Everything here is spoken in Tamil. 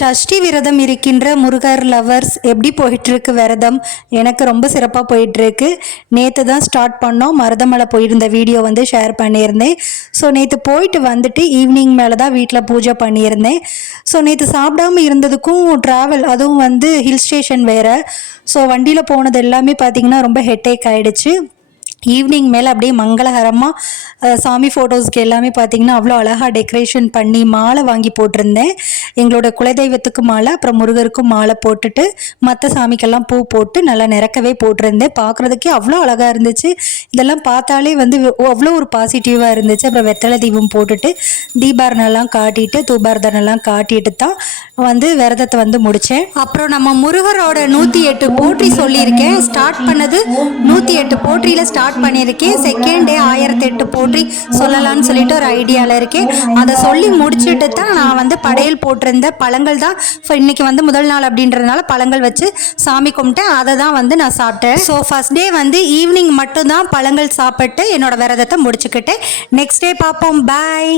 சஷ்டி விரதம் இருக்கின்ற முருகர் லவர்ஸ் எப்படி போயிட்டுருக்கு விரதம்? எனக்கு ரொம்ப சிறப்பாக போயிட்டுருக்கு. நேற்று தான் ஸ்டார்ட் பண்ணோம். மருதமலை போயிருந்த வீடியோ வந்து ஷேர் பண்ணியிருந்தேன். ஸோ நேற்று போயிட்டு வந்துட்டு ஈவினிங் மேலே தான் வீட்டில் பூஜை பண்ணியிருந்தேன். ஸோ நேற்று சாப்பிடாம இருந்ததுக்கும் ட்ராவல் அதுவும் வந்து ஹில் ஸ்டேஷன் வேறு. ஸோ வண்டியில் போனது எல்லாமே பார்த்திங்கன்னா ரொம்ப ஹெட்டேக் ஆகிடுச்சு ஈவினிங் மேலே அப்படியே மங்களகரமாக சாமி ஃபோட்டோஸ்க்கு எல்லாமே பார்த்தீங்கன்னா அவ்வளோ அழகாக டெக்கரேஷன் பண்ணி மாலை வாங்கி போட்டிருந்தேன். எங்களோட குலதெய்வத்துக்கு மாலை அப்புறம் முருகருக்கும் மாலை போட்டுட்டு மற்ற சாமிக்கெல்லாம் பூ போட்டு நல்லா நிறக்கவே போட்டிருந்தேன். பார்க்குறதுக்கே அவ்வளோ அழகாக இருந்துச்சு. இதெல்லாம் பார்த்தாலே வந்து அவ்வளோ ஒரு பாசிட்டிவாக இருந்துச்சு. அப்புறம் வெத்தலை தீபம் போட்டுட்டு தீபாரணெல்லாம் காட்டிட்டு தூபாரதனெல்லாம் காட்டிட்டு தான் வந்து விரதத்தை வந்து முடித்தேன் அப்புறம் நம்ம முருகரோட நூற்றி எட்டு போற்றி சொல்லியிருக்கேன். ஸ்டார்ட் பண்ணது நூற்றி எட்டு போற்றியில் ஸ்டார்ட் பண்ணியிருக்கேன் செகண்ட் டே ஆயிரத்தி எட்டு போற்றி சொல்லலாம்னு சொல்லிட்டு ஒரு ஐடியாவில் இருக்கேன் அதை சொல்லி முடிச்சுட்டு தான் நான் வந்து படையல் போட்டிருந்த பழங்கள் தான் இப்போ இன்னைக்கு வந்து முதல் நாள் அப்படின்றதுனால பழங்கள் வச்சு சாமி கும்பிட்டேன். அதை தான் வந்து நான் சாப்பிட்டேன். ஸோ ஃபஸ்ட் டே வந்து ஈவினிங் மட்டும்தான் பழங்கள் சாப்பிட்டு என்னோட விரதத்தை முடிச்சுக்கிட்டேன். நெக்ஸ்ட் டே பார்ப்போம். பாய்